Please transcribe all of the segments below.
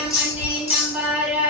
നമ്മുടെ നമ്പാരാ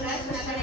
Gracias.